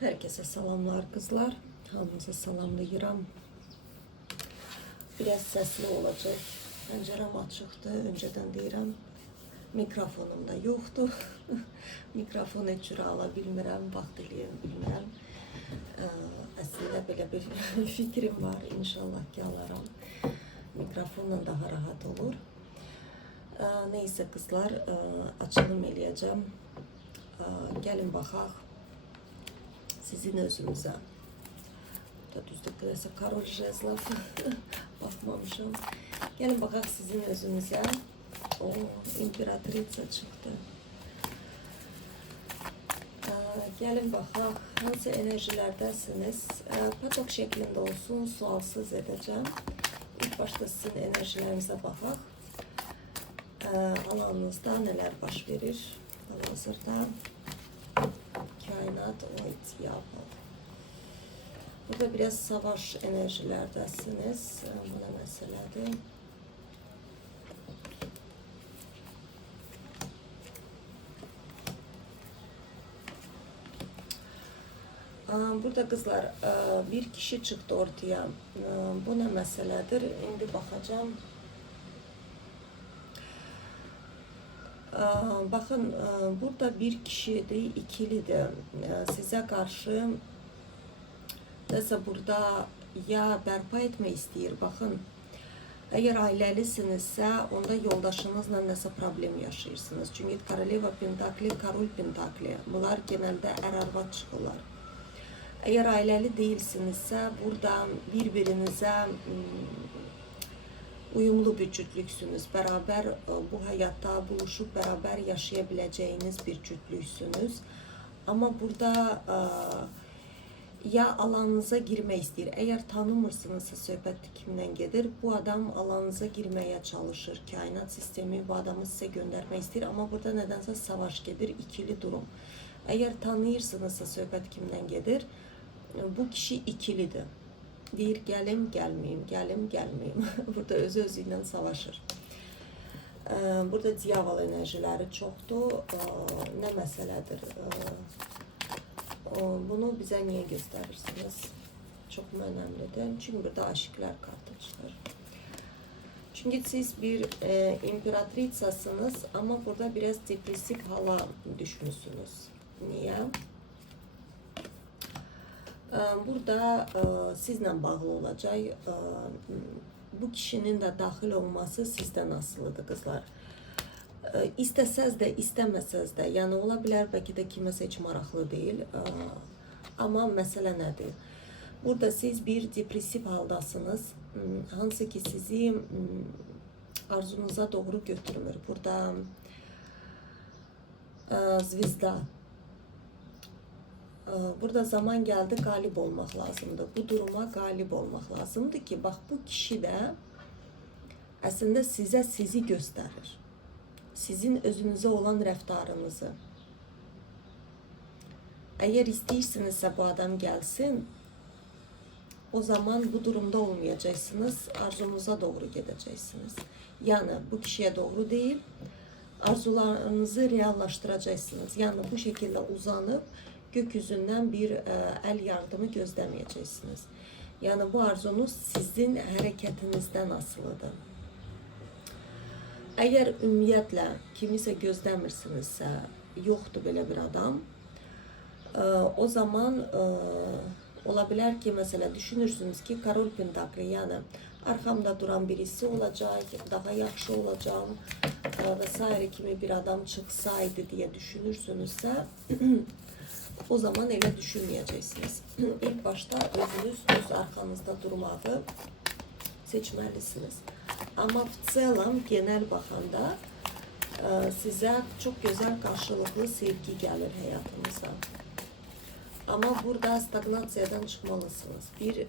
Herkese selamlar kızlar. Hamınızı salamlayıram. Biraz sesli olacak. Pencerem açıktı. Önceden deyirəm. Mikrofonum da yoktu. Mikrofon heç ala bilmirəm. Vaxt eləyəm bilmirəm. Əslində belə bir fikrim var. İnşallah ki alaram. Mikrofonla daha rahat olur. Neyse kızlar, açılım eləyəcəm. Gəlin baxaq. Sizin özünüze. Burada düzdür kırasa Karol Jezlov. Bakmamışım. Gelin bakaq sizin özünüze. O imperatriça çıktı. Gelin baxaq hansı enerjilerdesiniz. Patok şeklinde olsun, sualsız edeceğim. İlk başta sizin enerjilerinize baxaq. Alanınızda neler baş verir? Hazırda kainat o yapmadı. Burada biraz savaş enerjilerdesiniz. Bu ne meseledir? Burada kızlar bir kişi çıktı ortaya. Bu ne meseledir? Şimdi bakacağım. Bakın burada bir kişi de ikili de size karşı mesela burada ya berpa etme istəyir. Bakın eğer ailelisinizse onda yoldaşınızla nəsə problem yaşayırsınız. Çünkü Koroleva Pentakli, Karol Pentakli bunlar genelde arvad çıxırlar. Eğer aileli değilsinizse burada birbirinize uyumlu bir cütlüksünüz. Beraber bu hayatta buluşup beraber yaşayabileceğiniz bir cütlüksünüz. Ama burada ya alanınıza girme istəyir. Eğer tanımırsınızsa söhbət kimdən gedir? Bu adam alanınıza girmeye çalışır. Kainat sistemi bu adamı size göndermek istəyir. Ama burada nedense savaş gedir. İkili durum. Eğer tanıyırsınızsa söhbət kimdən gedir? Bu kişi ikilidir. Deyir gəlim, gəlməyim, gəlim, gəlməyim. Burada özü-özüylə savaşır. Burada diyavol enerjiləri çoxdur. Nə məsələdir? Bunu bizə niyə göstərirsiniz? Çox önemlidir. Çünki burada aşıklar kartı çıxır. Çünki siz bir imperatritsasınız ama burada biraz depresif hala düşmüşsünüz. Niye? Burada sizle bağlı olacak. Bu kişinin de dahil olması sizden asılıdır kızlar. İstəsəz də, istəməsəz də, yəni ola bilər bəlkə də kiməsə heç maraqlı deyil. Amma məsələ nədir? Burada siz bir depresif haldasınız. Hansı ki sizi arzunuza doğru götürmür. Burada zvezda. Burada zaman geldi, galip olmak lazımdı. Bu duruma galip olmak lazımdı ki bak bu kişi de aslında sizi gösterir. Sizin özünüze olan rəftarınızı. Eğer istəyirsinizsə bu adam gelsin, o zaman bu durumda olmayacaksınız. Arzunuza doğru gideceksiniz. Yani bu kişiye doğru değil, arzularınızı reallaştıracaksınız. Yani bu şekilde uzanıp gökyüzünden bir el yardımı gözlemeyeceksiniz. Yani bu arzunuz sizin hareketinizden asılıdır. Eğer ümumiyyətlə kimisə gözləmirsinizsə, yoxdur belə bir adam, o zaman ola bilər ki, mesela düşünürsünüz ki, Karol Pentakli, yani arkamda duran birisi olacak, daha yaxşı olacağım vesaire kimi bir adam çıksaydı diye düşünürsünüzsə, o zaman elə düşünmeyeceksiniz. İlk başta özünüz öz arkanızda durmağı seçməlisiniz. Ama целом genel bakanda size çok güzel karşılıklı sevgi gelir hayatınıza. Ama burada stagnasyyadan çıkmalısınız. Bir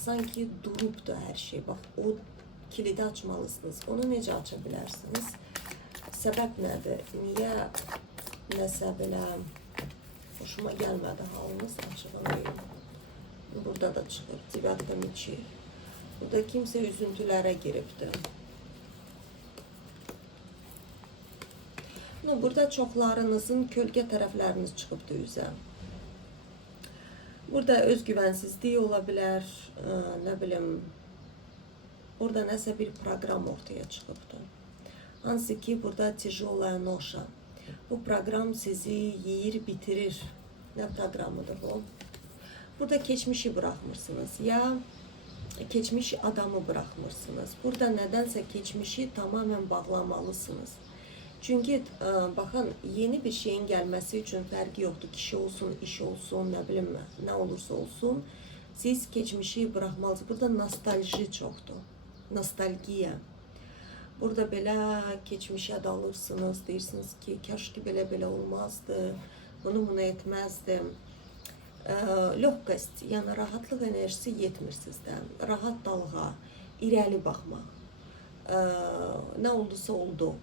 sanki durup da her şey. Bak o kilidi açmalısınız. Onu necə aça bilərsiniz? Səbəb nədir? Niyə nəsə belə hoşuma gelmedi halınız açıqlayayım. Burada da çıxır. Devyatda meçi. Burada kimse üzüntülere giripti. Burada çoxlarınızın kölgə tərəfləriniz çıxıbdı üzə. Burada özgüvensizlik olabilir, ne bileyim, burada nəsə bir program ortaya çıxıbdı. Hansı ki burada tijolaya noşa. Bu program sizi yiyir, bitirir. Ne programıdır bu? Burada geçmişi bırakmırsınız ya geçmiş adamı bırakmırsınız. Burada nedense geçmişi tamamen bağlamalısınız. Çünkü bakın yeni bir şeyin gelmesi için farkı yoktu. Kişi olsun, iş olsun, ne bileyim ne olursa olsun. Siz geçmişi bırakmalısınız. Burada nostalji çoktu. Nostalgiya. Burada belə geçmişe dalırsınız. Deyirsiniz ki, keşke belə olmazdı. Bunu etmezdim. Ləhqəst, yəni rahatlıq enerjisi yetmir sizdə. Rahat dalğa, irəli baxmaq. Nə oldusa oldu.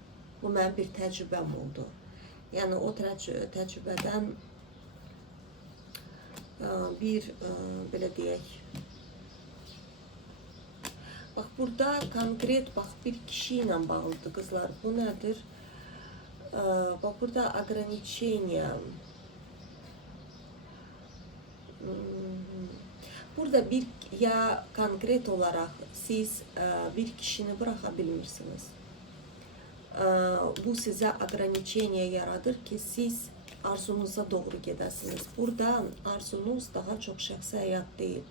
Bu mənim bir təcrübəm oldu. Yəni o təcrübədən bir belə deyək. Bax burada konkret bax bir kişi ilə bağlıdır qızlar. Bu nədir? Bax burada ограничение. Burada bir ya konkret olarak siz bir kişini bırakabilmirsiniz. Bu size ограничение yaradır ki siz arzunuza doğru gedəsiniz. Burada arzunuz daha çok şəxsi həyat deyil.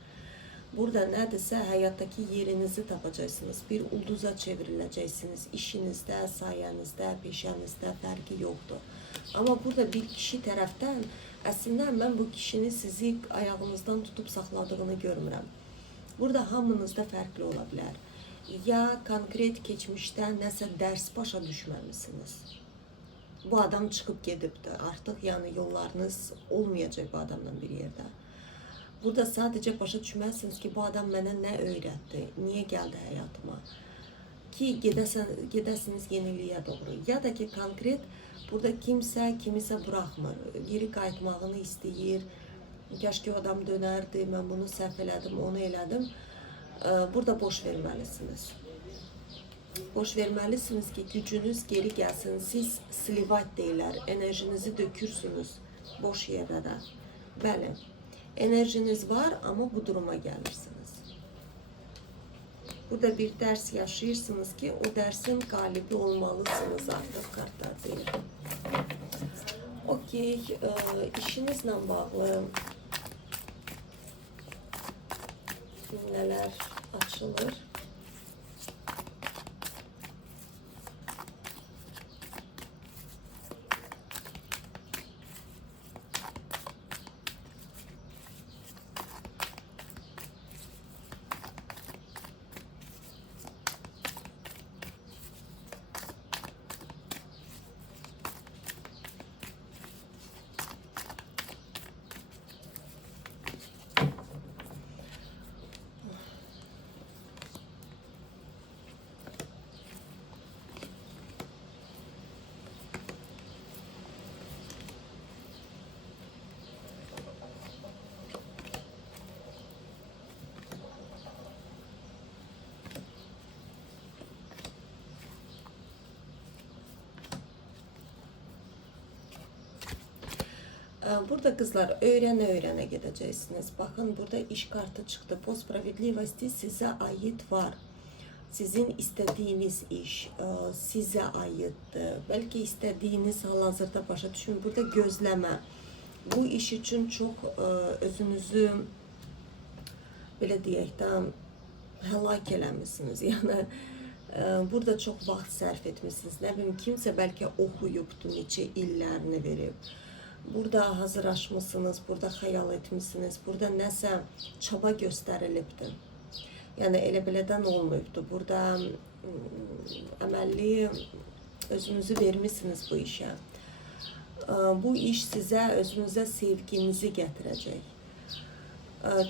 Burada nədirsə həyatdakı yerinizi tapacaqsınız. Bir ulduza çevriləcəksiniz. İşinizdə, sayənizdə, peşənizdə fərqi yoxdur. Ama burada bir kişi tərəfdən əslində mən bu kişinin sizi ayağınızdan tutup saxladığını görmürəm. Burada hamınızda fərqli ola bilər. Ya konkret keçmişdən nəsə dərs başa düşməmisiniz. Bu adam çıxıb gedibdi. Artıq yəni yollarınız olmayacaq bu adamla bir yerdə. Burada sadəcə başa düşməlsiniz ki, bu adam mənə nə öyrətdi, niyə gəldi həyatıma ki, gedəsiniz yeniliyə doğru. Ya da ki, konkret burada kimsə kimisə bırakmır, geri qayıtmağını istəyir. Keşke o adam dönərdi, mən bunu səhv elədim, onu elədim. Burada boş verməlisiniz. Boş verməlisiniz ki, gücünüz geri gəlsin. Siz slivat deyirlər, enerjinizi dökürsünüz boş yerdə də. Bəli. Enerjiniz var ama bu duruma gelirsiniz. Burada bir ders yaşayırsınız ki o dersin galibi olmalısınız artık kartlar deyir. Okey, işinizle bağlı neler açılır? Burada kızlar öğrene gideceksiniz. Bakın burada iş kartı çıktı. Po spravедливости size ait var. Sizin istediğiniz iş size aittir. Belki istediğiniz hal-hazırda başa düşün. Burada gözleme. Bu iş için çok özünüzü belə deyək də həlak eləmisiniz. Yəni burada çok vaxt sərf etmişsiniz. Nə bilim kimsə bəlkə oxuyubdu, neçə illərini verib. Burada hazırlaşmışsınız, burada xəyal etmişsiniz, burada nəsə çaba göstərilibdir. Yəni elə belədən olmayıbdı. Burada əməlli özünüzü vermişsiniz bu işə. Bu iş sizə özünüzə sevginizi gətirəcək.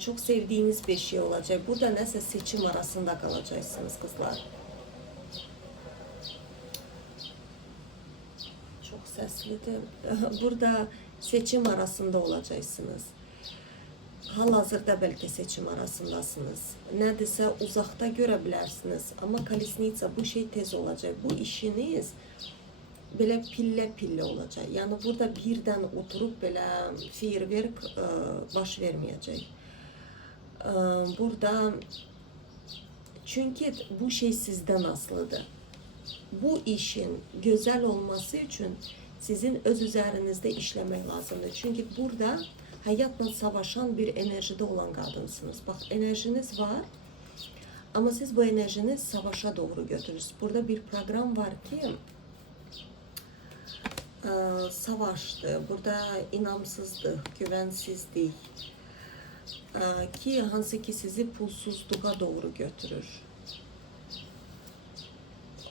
Çok sevdiğiniz bir şey olacak. Burada nəsə seçim arasında qalacaqsınız kızlar. Çok səslidir. Burada seçim arasında olacaksınız. Hal-hazırda belki seçim arasındasınız. Nədirsə uzaqda görə bilərsiniz. Ama Kolesnitsa bu şey tez olacak. Bu işiniz böyle pille olacak. Yani burada birden oturup böyle fiilverk baş vermeyecek. Burada çünkü bu şey sizden asılıdır. Bu işin güzel olması için sizin öz üzerinizde işlemek lazımdır. Çünkü burada hayatla savaşan bir enerjide olan kadınsınız. Bak enerjiniz var ama siz bu enerjinizi savaşa doğru götürürsünüz. Burada bir program var ki savaştı, burada inamsızlık, güvensizlik ki hansı ki sizi pulsuzluğa doğru götürür.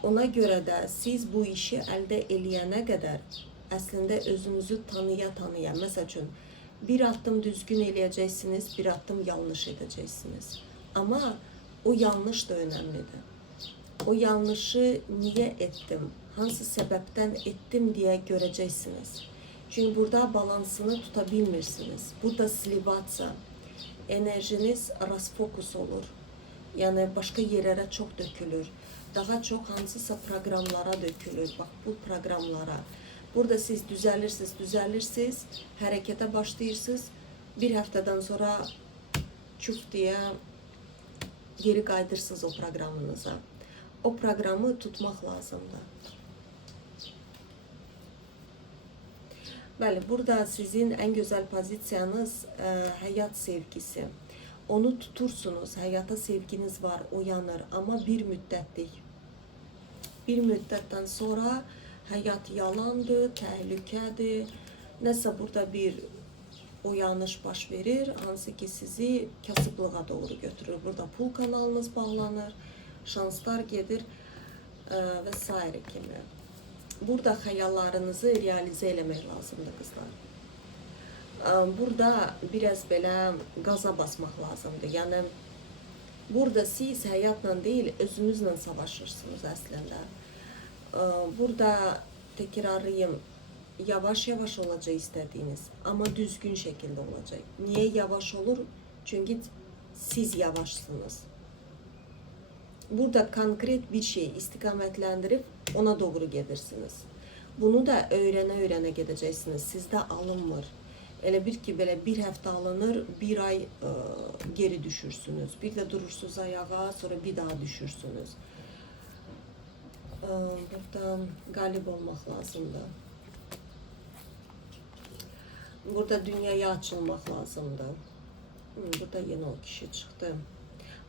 Ona göre de siz bu işi elde eləyənə qədər əslində özünüzü tanıya. Məsəl üçün, bir addım düzgün eləyəcəksiniz, bir addım yanlış edəcəksiniz. Ama o yanlış da önemlidir. O yanlışı niye ettim, hansı sebepten ettim diye göreceksiniz. Çünkü burada balansını tutabilmirsiniz. Burada slivatsa, enerjiniz rasfokus olur. Yani başka yerlere çok dökülür. Daha çok hansısa programlara dökülür. Bak bu programlara. Burada siz düzelirsiniz, harekete başlayırsınız. Bir haftadan sonra çuf diye geri kaydırsınız o programınıza. O programı tutmak lazımdır. Bəli, burada sizin en güzel pozisyanız hayat sevgisi. Onu tutursunuz, hayata sevginiz var, uyanır ama bir müddetlik. Bir müddetten sonra hayat yalandır, təhlükədir. Nəsə burada bir uyanış baş verir, hansı ki sizi kasıblığa doğru götürür. Burada pul kanalınız bağlanır, şanslar gelir vesaire kimi. Burada hayallarınızı realize eləmək lazımdır kızlar. Burada biraz belə gaza basmaq lazımdır. Yəni burada siz həyatla deyil, özünüzlə savaşırsınız əslində. Burada tekrarlayayım, yavaş olacak istediğiniz ama düzgün şekilde olacak. Niye yavaş olur? Çünkü siz yavaşsınız. Burada konkret bir şey istikametlendirip ona doğru gelirsiniz. Bunu da öğrene gideceksiniz. Sizde alınmır. Elə bir ki, belə bir hafta alınır, bir ay geri düşürsünüz. Bir de durursunuz ayağa, sonra bir daha düşürsünüz. Burada galip olmak lazımdı. Burada dünyaya açılmak lazımdı. Burada yine o kişi çıktı.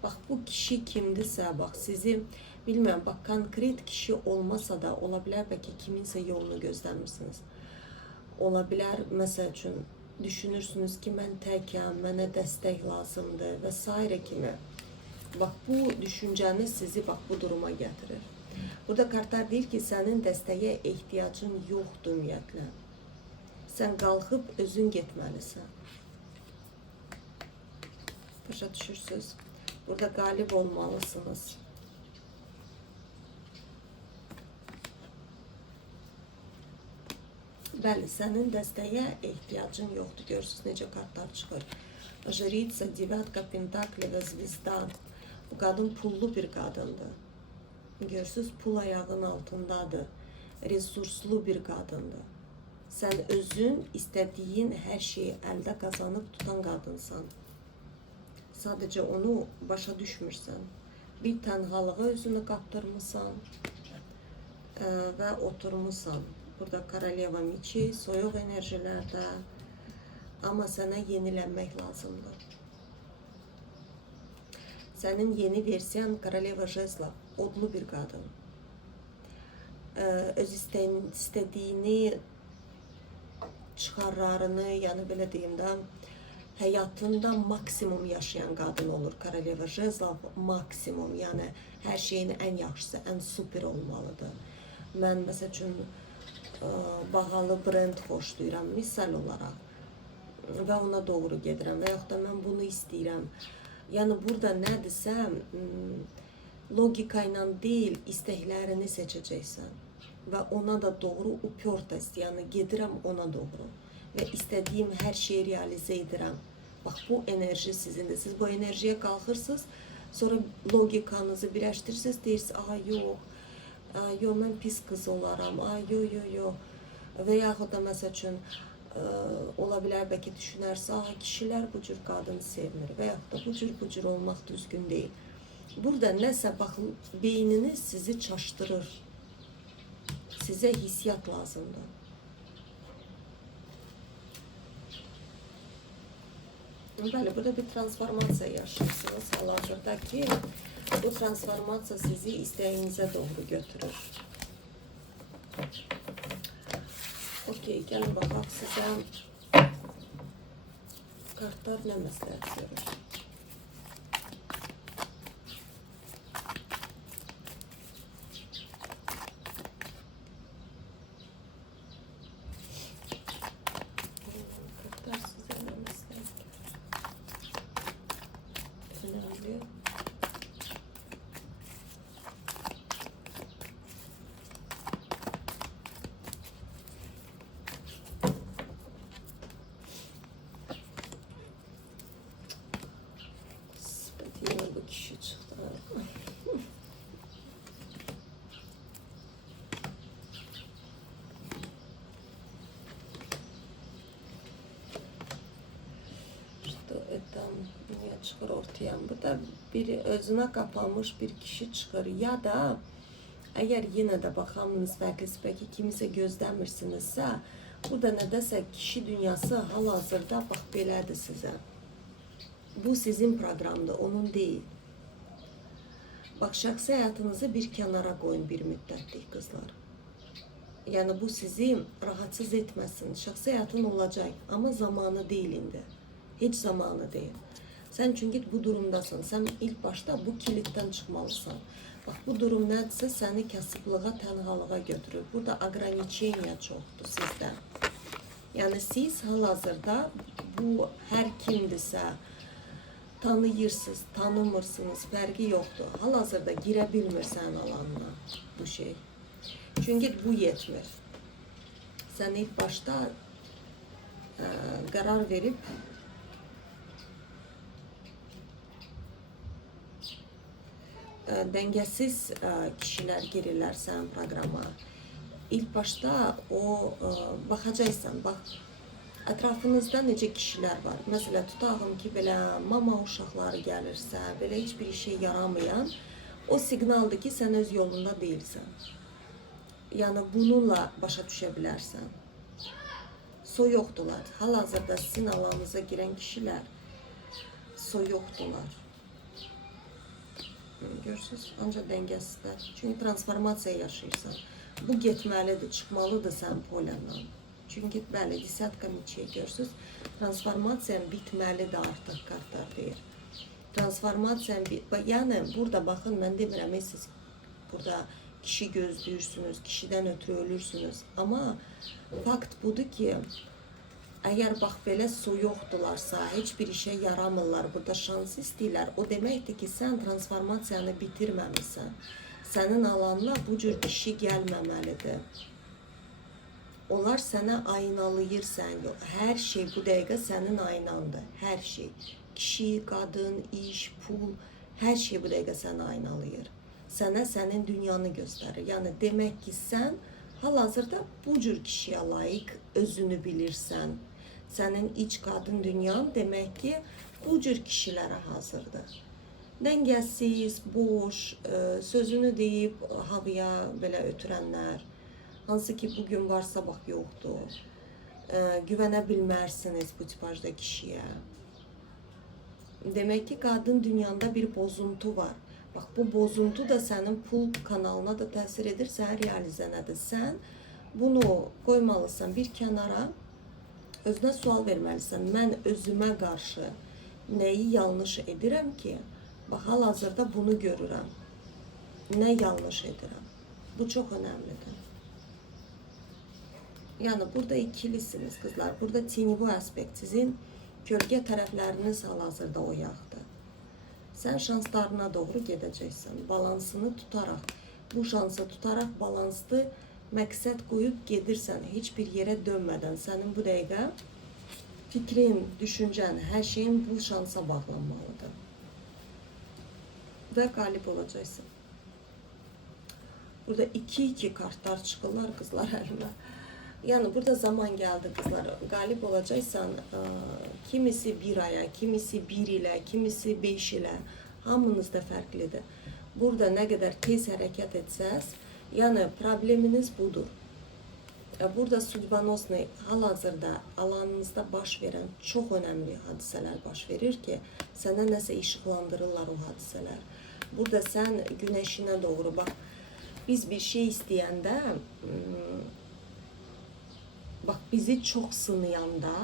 Bak bu kişi kimdirsə, bak sizi bilmem, bak konkret kişi olmasa da olabilir, belki kiminse yolunu gözləmirsiniz. Olabilir, mesela için düşünürsünüz ki mən təkəm, mənə dəstək lazımdır vesaire kimi. Bak bu düşünceniz sizi bak bu duruma getirir. Burada kartlar deyir ki, senin dəstəyə ehtiyacın yoxdur ümumiyyətlə. Sen qalxıb özün getməlisən. Başa düşürsünüz. Burada galip olmalısınız. Bəli, sənin dəstəyə ehtiyacın yoxdur. Görürsünüz necə kartlar çıxır. Jriца, devatka, pentakli ve zvezda. Bu kadın pullu bir kadındır. Görürsünüz, pul ayağının altındadır. Resurslu bir kadındır. Sen özün istediğin her şeyi elde kazanıp tutan kadınsan. Sadece onu başa düşmürsən. Bir tenhalığa özünü kaptırmışsan ve oturmuşsan. Burada Koroleva Miçi, soyuq enerjilerde. Ama sana yenilenmek lazımdır. Senin yeni versiyon Koroleva Jezla, odlu bir kadın. Öz istediğini, çıxarlarını, yəni belə deyim də, həyatında maksimum yaşayan qadın olur. Koroleva Jezla maksimum, yəni hər şeyin ən yaxşısı, ən super olmalıdır. Mən məsəl üçün bahalı brend xoşlayıram misal olaraq və ona doğru gedirəm və yaxud da mən bunu istəyirəm. Yəni burada nədirsə logika ilə deyil, istəklərini seçəcəksən və ona da doğru upyortast, yəni gedirəm ona doğru və istədiyim hər şeyi realize edirəm. Bax bu enerji sizindir. Siz bu enerjiyə qalxırsınız, sonra logikanızı birləşdirirsiniz, deyirsiniz, aha yox, Yo mən pis qız olaram, yo. Və yaxud da məsəl üçün ola bilər bəlkə düşünərsə, kişilər bu cür qadın sevmir və yaxud da bu cür olmaq düzgün deyil. Burada nəsə baxın, beyniniz sizi çaşdırır. Sizə hissiyat lazımdır. Bəli, burada bir transformasiya yaşayırsınız hal-hazırda ki, bu transformasiya sizi istəyinizə doğru götürür. Okey, gəlin baxaq sizə kartlar nə məsləhət görür. Kartlar sizə nə məsləhət görür. Önemli. Yine bu kişi çıktı. İşte etten niye çıkır ortaya? Burada biri özüne kapanmış bir kişi çıkır. Ya da eğer yine de bakamınız belki kimse gözləmirsinizsə, burada nədəsə kişi dünyası hal-hazırda bax belədir sizə. Bu sizin proqramdır, onun değil. Bak, şəxsi həyatınızı bir kənara qoyun bir müddətlik qızlar. Yəni bu sizi rahatsız etməsin. Şəxsi həyatın olacaq, amma zamanı deyil indi. Heç zamanı deyil. Sən çünki bu durumdasan. Sən ilk başda bu kilitdən çıxmalısan. Bax, bu durum nədirsə səni kasıblığa, tənhalığa götürür. Burada ograniçeniya çoxdur sizdə. Yəni siz hal-hazırda bu hər kimdirsə, tanıyırsınız, tanımırsınız, fərqi yoxdur. Hal-hazırda girə bilmirsən alanına bu şey. Çünki bu yetmir. Sən ilk başda qərar verib dəngəsiz kişilər girirlər sənin proqrama. İlk başda o baxacaqsan, bax, ətrafınızda necə kişilər var. Məsələn, tutağım ki, belə mama uşaqları gəlirsə, belə heç bir işe yaramayan, o siqnaldır ki, sən öz yolunda deyilsən. Yəni, bununla başa düşə bilərsən. Soyuqdular. Hal-hazırda sizin alanınıza girən kişilər soyuqdular. Görürsünüz, ancaq dəngəsizlər. Çünki transformasiya yaşayırsan. Bu getməlidir, çıxmalıdır sən polenlə. Çünki bəli, desatka miçiyə görürsünüz, transformasiyan bitməlidir artıq kartlar deyir. Transformasiyan yəni burada baxın, mən demirəm, siz burada kişi gözləyirsiniz, kişidən ötürü ölürsünüz. Amma fakt budur ki, əgər bax belə soyuqdularsa, heç bir işə yaramırlar, burada şans istəyirlər, o deməkdir ki, sən transformasiyanı bitirməmişsən. Sənin alanına bu cür kişi gəlməməlidir. Onlar sənə aynalayır sən. Hər şey bu dəqiqə sənin aynandır. Hər şey. Kişi, qadın, iş, pul, hər şey bu dəqiqə sənə aynalayır. Sənə sənin dünyanı göstərir. Yəni demək ki, sən hal-hazırda bu cür kişiyə layiq özünü bilirsən. Sənin iç qadın dünyan demək ki, bu cür kişilərə hazırdır. Dəngəsiz, boş, sözünü deyib havaya belə ötürənlər, hansı ki bugün var, sabah yoxdur. Güvənə bilmərsiniz bu tipajda kişiyə. Demək ki, qadın dünyanda bir bozuntu var. Bax, bu bozuntu da sənin pul kanalına da təsir edir, sən realizənədir. Sən bunu qoymalısan bir kənara, özünə sual verməlisən. Mən özümə qarşı nəyi yanlış edirəm ki, bax, hal-hazırda bunu görürəm. Nə yanlış edirəm? Bu çox önəmlidir. Yəni, burada ikilisiniz qızlar. Burada tinivi aspekt, sizin kölgə tərəfləriniz hal-hazırda oyaqdır. Sən şanslarına doğru gedəcəksən. Balansını tutaraq, bu şansı tutaraq balanslı məqsəd qoyub gedirsən. Heç bir yerə dönmədən sənin bu dəqiqə fikrin, düşüncən, hər şeyin bu şansa bağlanmalıdır. Və qalib olacaqsın. Burada 2-2 kartlar çıxırlar qızlar əlimə. Yəni burada zaman gəldi qızlar. Qalib olacaqsan, kimisi bir aya, kimisi bir ilə, kimisi 5 ilə. Hamınız da fərqlidir. Burada nə qədər tez hərəkət etsəz, yəni probleminiz budur. Burada sudbanosni hal-hazırda alanınızda baş verən çox önəmli hadisələr baş verir ki, sənə nəsə işıqlandırırlar o hadisələr. Burada sən günəşinə doğru bax. Biz bir şey istəyəndə, bax bizi çox sınayanda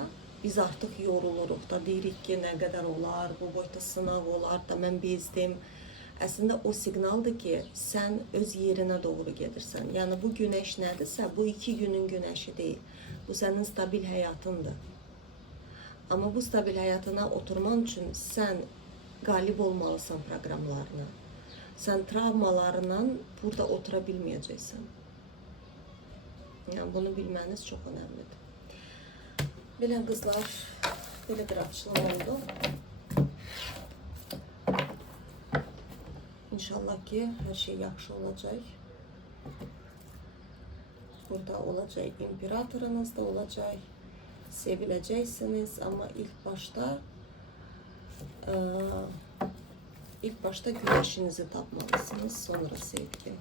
biz artıq yoruluruq da, deyirik ki, nə qədər olar, bu boyda sınaq olar da, mən bezdim. Əslində o siqnaldır ki, sən öz yerinə doğru gedirsən. Yəni bu günəş nədirsə, bu 2 günün günəşi deyil. Bu sənin stabil həyatındır. Amma bu stabil həyatına oturman üçün sən qalib olmalısan proqramlarına. Sən travmalarla burada otura bilməyəcəksən. Yəni bunu bilməniz çox önəmlidir. Belə qızlar, belə bir açılım oldu. İnşallah ki her şey yaxşı olacaq. Burada olacaq, imperatorunuz da olacaq. Seviləcəksiniz, amma ilk başta güneşinizi tapmalısınız, sonra sevgi.